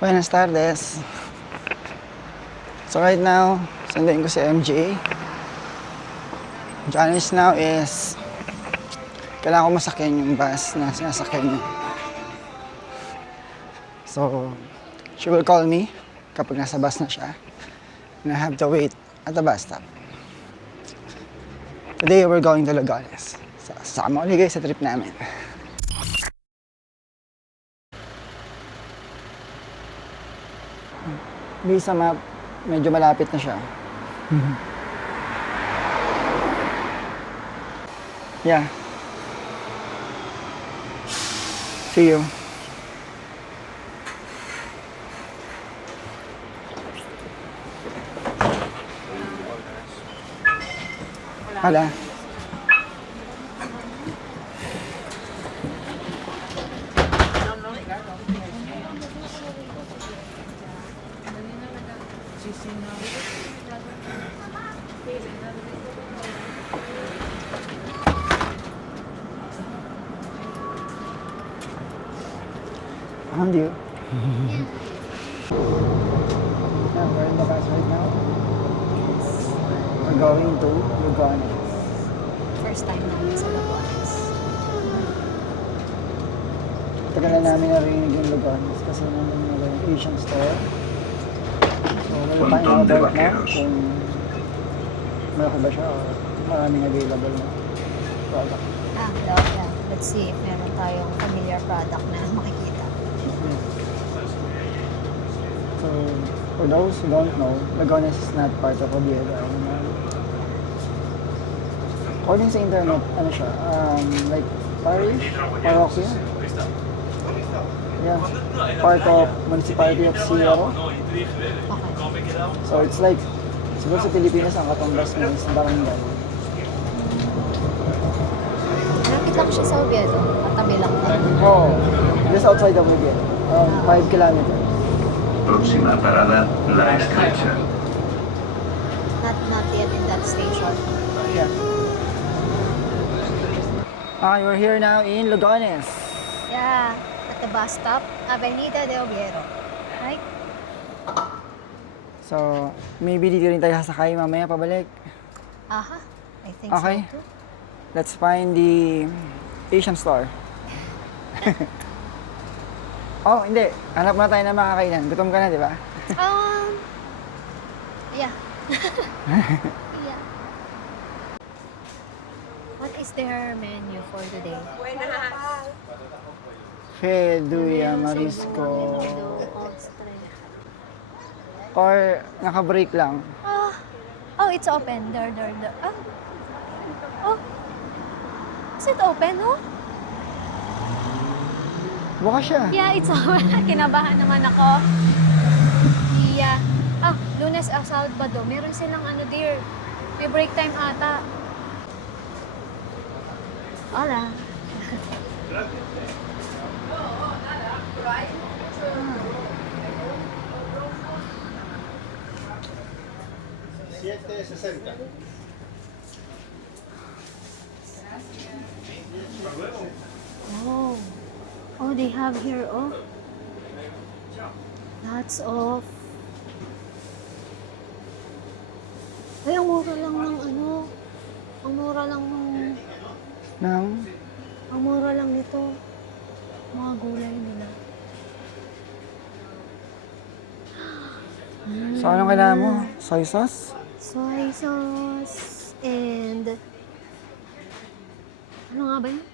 Buenas tardes. So right now, sunduin ko si MJ. Challenge now is kailangan ko masakyan yung bus na sinasakyan niya. So, she will call me kapag nasa bus na siya. And I have to wait at the bus stop. Today, we're going to Logones. So, sama ulit guys sa trip namin. Based sa map, medyo malapit na siya. Yeah. See you. Hala. Found you. Yeah, we're in the bus right now. We're going to Lugones. First time namin sa Labuanes. Tagal na namin narinig yung Lugones kasi nandun na yung Asian store. So, we'll find out right now kung malaki ba siya o maraming available na product. Yeah. Let's see if meron tayong familiar product na makikita. So, for those who don't know, Lugones is not part of Oviedo. According sa internet, ano siya, like parish, parokya. Yeah, part of municipality of Sierra. Okay. So it's like, siguro sa Pilipinas ang katumbas mo is barangay. Malapit lang siya sa Oviedo. Katabi lang ba? Oh, just outside of Oviedo, around 5 kilometers. Próxima parada, La Estrecha. Not yet in that station. Yeah. Okay, we're here now in Lugones. Yeah, at the bus stop, Avenida de Oviedo. Right? So, maybe dito rin tayo sasakay mamaya pabalik. Aha, I think Okay. so too. Let's find the Asian store. Oh, hindi. Hanap na tayo ng makakainan. Gutom ka na, di ba? Yeah. Yeah. What is their menu for today? Feduya, Marisco. Or naka-break lang. Oh, it's open. There. Oh. Is it open, oh? Bukas siya. Yeah, it's open. Kinabahan naman ako. Yeah. Lunes a Sabado. Meron silang ano, dear. May break time ata. Hola. Oh, they have here, oh. Lots of... Ay, ang mura lang ng ano. Ang mura lang ng... Nang, Ang mura lang nito. Mga gulay nila. so anong kailangan mo? Soy sauce? Soy sauce and... Ano nga ba yun?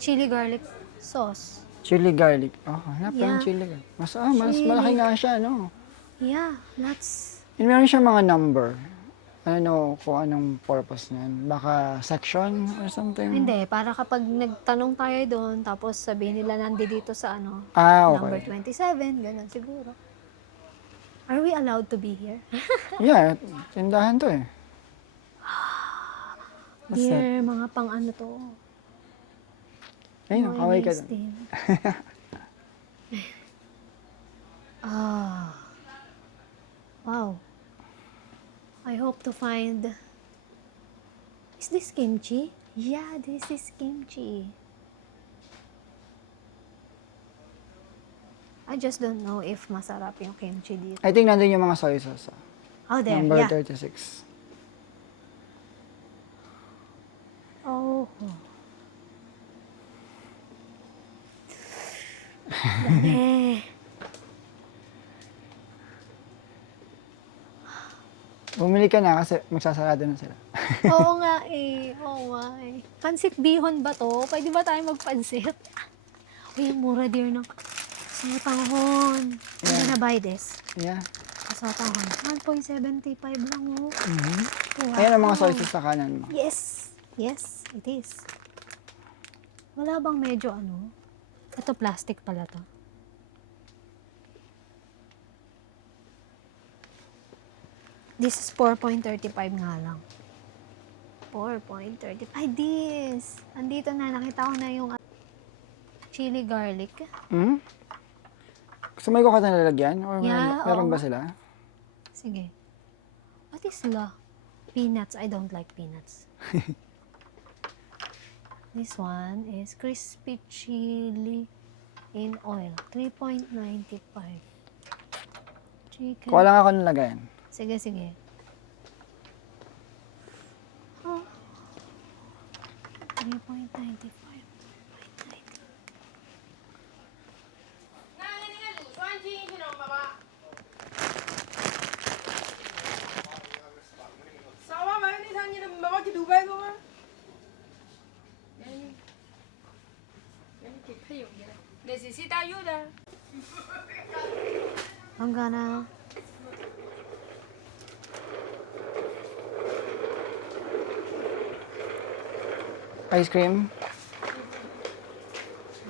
Chili garlic sauce. Chili garlic. Oh, hanap ka ng Yeah. chili garlic. Mas Chili. malaki nga siya, no? Yeah, lots. And meron siya mga number. Ano kung anong purpose niyan. Baka section or something? Hindi, para kapag nagtanong tayo doon, tapos sabihin nila nandito sa ano, number Okay. 27, ganun siguro. Are we allowed to be here? Yeah, tindahan to eh. What's that? Dear, mga pang ano to. Ayun, Mga kaway ka inis dun. din. Wow. I hope to find... Is this kimchi? Yeah, this is kimchi. I just don't know if masarap yung kimchi dito. I think nandun yung mga soy sauce. Oh, there. Number Yeah. 36. Oh. Dami. Bumili ka na kasi magsasarado na sila. Oo nga eh. Oo nga eh. Pansit bihon ba to? Pwede ba tayo magpansit? Uy, ang mura dear ng sotanghon. I'm gonna buy this. Yeah. Sotanghon. 1.75 lang oh. Mhm. Wow. Ayan ang mga soy sauce sa kanan mo. Yes. Yes, it is. Wala bang medyo ano? Ito plastic pala to. This is 4.35 nga lang. 4.35. Ay, this! Andito na, nakita ko na yung chili garlic. Hmm? Gusto mo ko ka nalalagyan? Or Yeah, meron oo. ba sila? Sige. What is la? Peanuts. I don't like peanuts. This one is crispy chili in oil. 3.95. Chicken. Kuha lang ako nalagayan. Sige, sige. Oh. 3.95. Necesita ayuda. I'm gonna... Ice cream?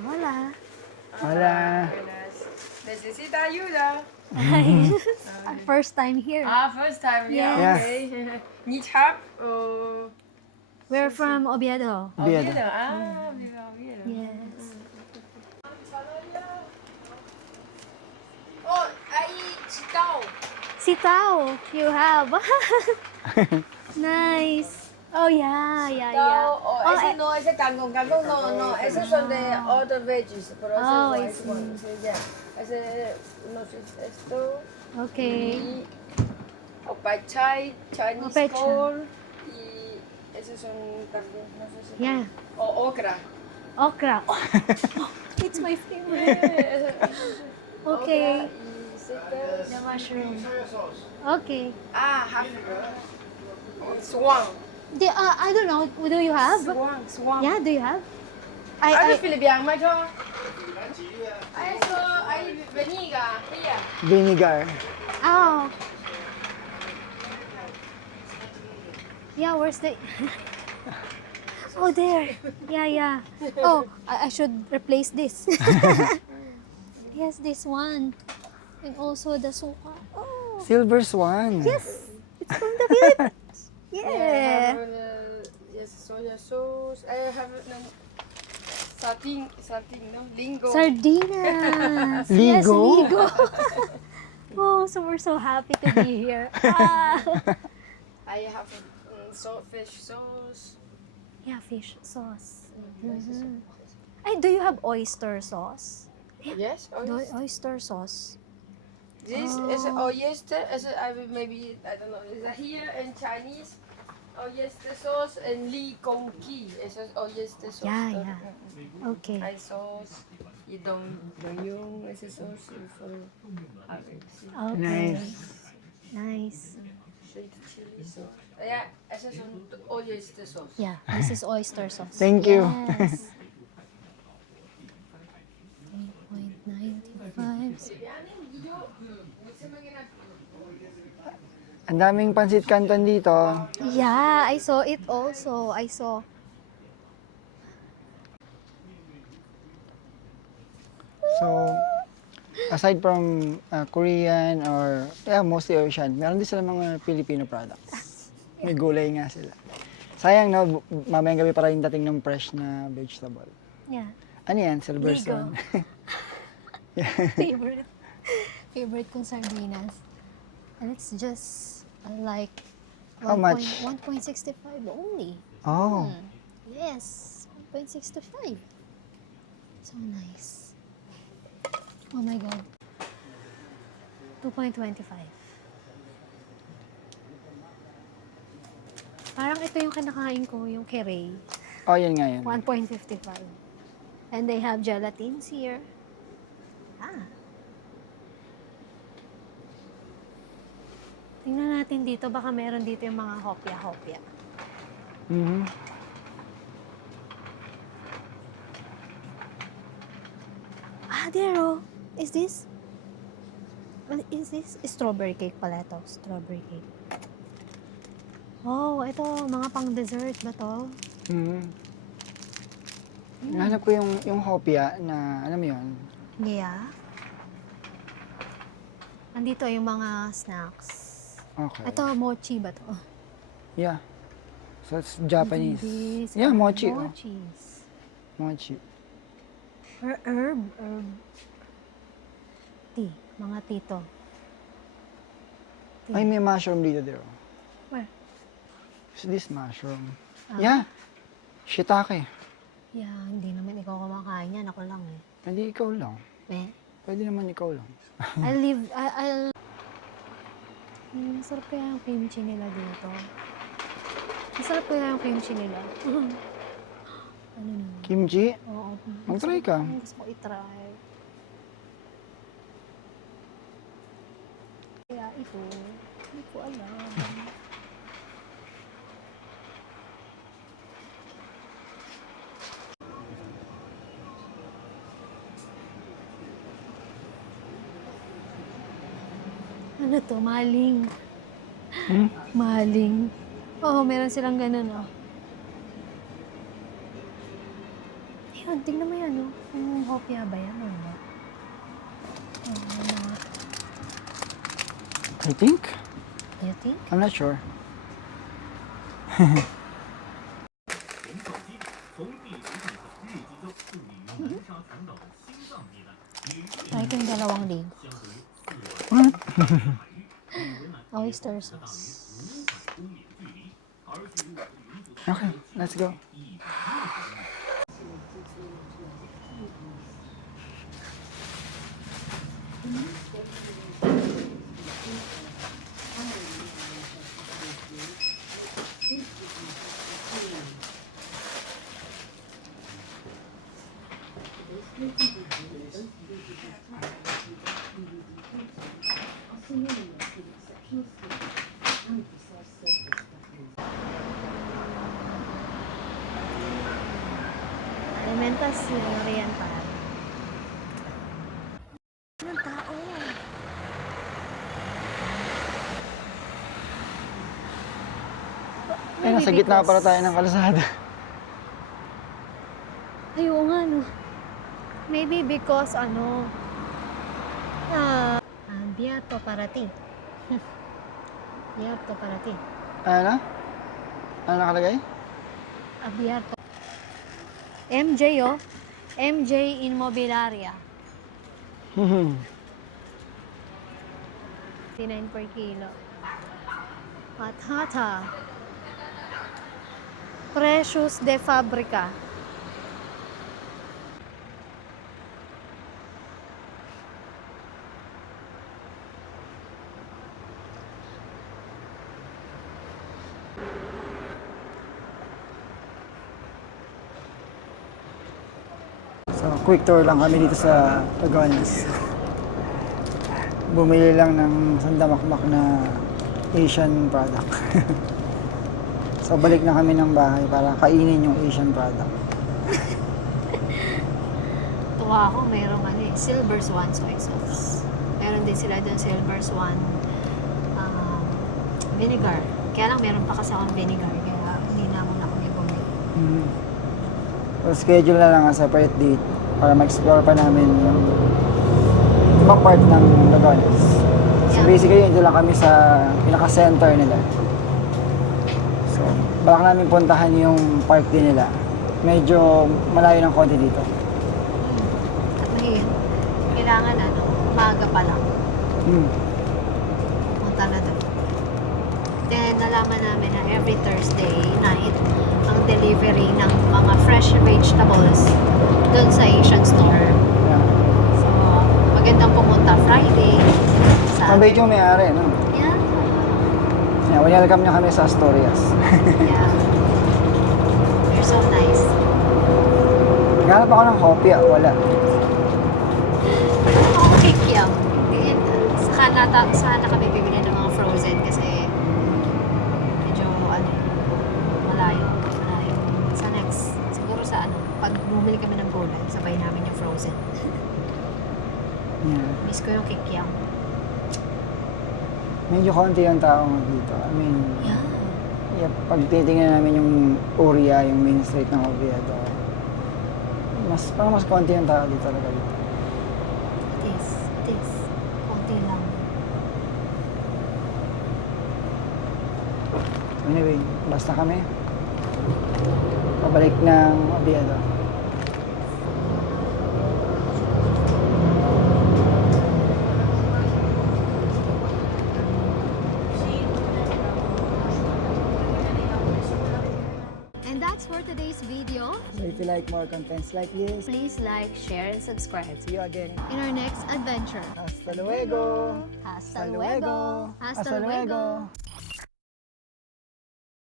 Wala. Wala. Necesita ayuda. First time here. First time. Yeah. Yes. Okay. Need help? Oh. We're from Oviedo. Oviedo. Viva Oviedo. Yes. Oh, ahí, Chitao. Sitaw, you have. Nice. Oh, yeah, yeah, yeah. Oh, ese no, ese kangkong no, esos son de other veggies, pero ese Oh, no I es bueno, sí, ya. Ese, no sé, esto, Okay. y opachai, Chinese Opachai. corn, y esos son también, no sé si... Yeah. O okra. Okra. Oh, it's my favorite. Okay. Okra y setas. The mushroom. Okay. Half. Swan. I don't know. Do you have? Swan. Yeah, do you have? Ano I Filipino mo ito? Ay, so, ay, veniga, here. Vinegar. oh. Yeah, where's the... Oh, there. Yeah, yeah. Oh, I should replace this. Yes, this one. And also the suka. Oh, Silver Swan. yes. It's from the Philippines. I Yeah. have yes, soya sauce. I have salting, no? Lingo. Sardinas. Yes, Ligo. ligo. Oh, so we're so happy to be here. Ah. I have fish sauce. Yeah, fish sauce. Mhm. Ay, do you have oyster sauce? Yes, Oyster sauce. This is oyster. I will maybe, I don't know, is here in Chinese. Oyster sauce and Li Gong Ki. It's oyster sauce. Yeah, yeah. Okay. Thai sauce. You don't yung ese sauce for having Okay. Nice. Nice. sweet chili sauce. Yeah, ese son oyster sauce. Yeah, this is oyster sauce. Thank you. Yes. 8.95. Ang daming pansit canton dito. Yeah, I saw it also. I saw. So, aside from Korean or mostly Asian, meron din sila mga Filipino products. May gulay nga sila. Sayang no, mamayang gabi para yung dating ng fresh na vegetable. Yeah. Ano yan? Silver Ligo. Swan. Favorite. Favorite kong sardinas. And it's just like How much? 1.65 only. Oh. Yes, 1.65. So nice. Oh my god. 2.25. Parang ito yung kinakain ko, yung Kerey. Oh, yun nga yun. 1.55. And they have gelatines here. Ah. Tingnan natin dito. Baka meron dito yung mga hopya-hopya. Mhm. Ah, there oh. Is this? What is this? Strawberry cake pala ito. Strawberry cake. Oh, ito. Mga pang-dessert ba to? Mhm. Nahanap ko yung hopia na, alam mo yun? Yeah. Andito yung mga snacks. Okay. Ito, mochi ba to? Yeah. So, it's Japanese. These Yeah, are mochi. Oh. Mochis. Mochi. Herb. Tea. Mga tito. Tea. Ay, may mushroom dito, there. Where? Is this mushroom? Ah. Yeah. Shiitake. Yeah, hindi naman ikaw kumakain yan. Ako lang eh. Hindi ikaw lang. Eh? Pwede naman ikaw lang. I'll... Masarap kaya yung kimchi nila dito. Masarap kaya yung kimchi nila. Ano naman? Kimchi? Oo. Mag-try ka. Gusto ko i-try. Kaya ito, hindi ko alam. Ano to? Maling. Hmm? Maling. Oo, meron silang ganun, oh. Ayun, tingnan mo yan, oh. Yung hopya ba yan, ano? I think. You think? I'm not sure. Try ko yung dalawang leg. Oyster sauce. Okay, let's go. Alimentas Oriental. Anong tao? Ay, nasa gitna pala tayo ng kalsada. Ay, oo nga, no. Maybe because, Biato para ti. Biato para ti. Ano? Ano nakalagay? Abierto. MJ, oh. MJ Inmobiliaria. 59 per kilo. Patata. Precious de Fabrica. So, quick tour lang kami dito sa Tagones. Bumili lang ng sandamakmak na Asian product. So, balik na kami ng bahay para kainin yung Asian product. Tuwa ako, mayroong Silver Swan soy sauce. Meron din sila doon Silver Swan vinegar. Kaya lang meron pa kasi akong vinegar. Kaya hindi na muna kami bumili. So, schedule na lang ang separate date para ma-explore pa namin yung ibang part ng Tagones. So, Yeah. basically, ito lang kami sa pinaka-center nila. So, balak namin puntahan yung park din nila. Medyo malayo ng konti dito. At kailangan umaga pa lang. Punta na doon. Then, nalaman namin na every Thursday night, ang delivery ng mga fresh vegetables doon sa Asian store. Yeah. So, magandang pumunta Friday, Mabait yung may-ari, no? Yeah. Yeah, welcome niya kami sa Asturias. Yeah. You're so nice. Naghanap ako ng kopya, wala. Ako kikiam. Saka na kami bibili ng mga frozen kasi medyo malayo. Sa next, siguro sa pag bumili kami ng gulay, sabay namin yung frozen. Yeah. Miss ko yung kikiam. Medyo konti yung tao nga dito. I mean, Yeah. pag titingnan namin yung Uria, yung main street ng Oviedo, parang mas konti yung tao dito talaga dito. It is. Konti lang. Anyway, basta kami. Pabalik ng Oviedo. And that's for today's video. So if you like more contents like this, Please like, share, and subscribe see you again. in our next adventure. Hasta luego! Hasta luego! Hasta luego!